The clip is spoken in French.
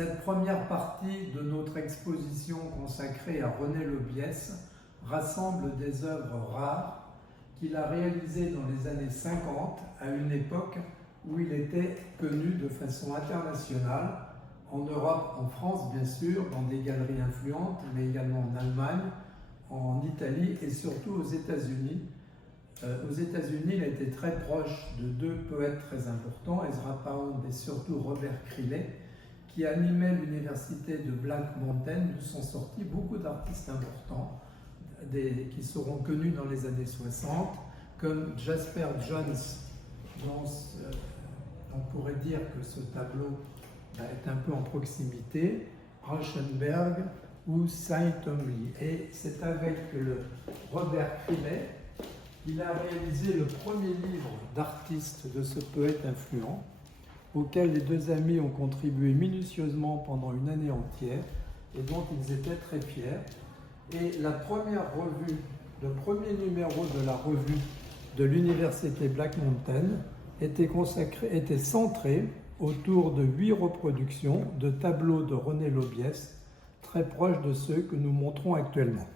Cette première partie de notre exposition consacrée à René Lobiès rassemble des œuvres rares qu'il a réalisées dans les années 50, à une époque où il était connu de façon internationale, en Europe, en France bien sûr, dans des galeries influentes, mais également en Allemagne, en Italie et surtout aux États-Unis. Aux États-Unis, il a été très proche de deux poètes très importants, Ezra Pound et surtout Robert Criley, qui animaient l'université de Black Mountain, d'où sont sortis beaucoup d'artistes importants, qui seront connus dans les années 60, comme Jasper Johns, dont on pourrait dire que ce tableau est un peu en proximité, Rauschenberg ou Saint-Omely. Et c'est avec Robert Criley qu'il a réalisé le premier livre d'artistes de ce poète influent, auquel les deux amis ont contribué minutieusement pendant une année entière et dont ils étaient très fiers. Et la première revue, le premier numéro de la revue de l'université Black Mountain était centré autour de 8 reproductions de tableaux de René Lobiès, très proches de ceux que nous montrons actuellement.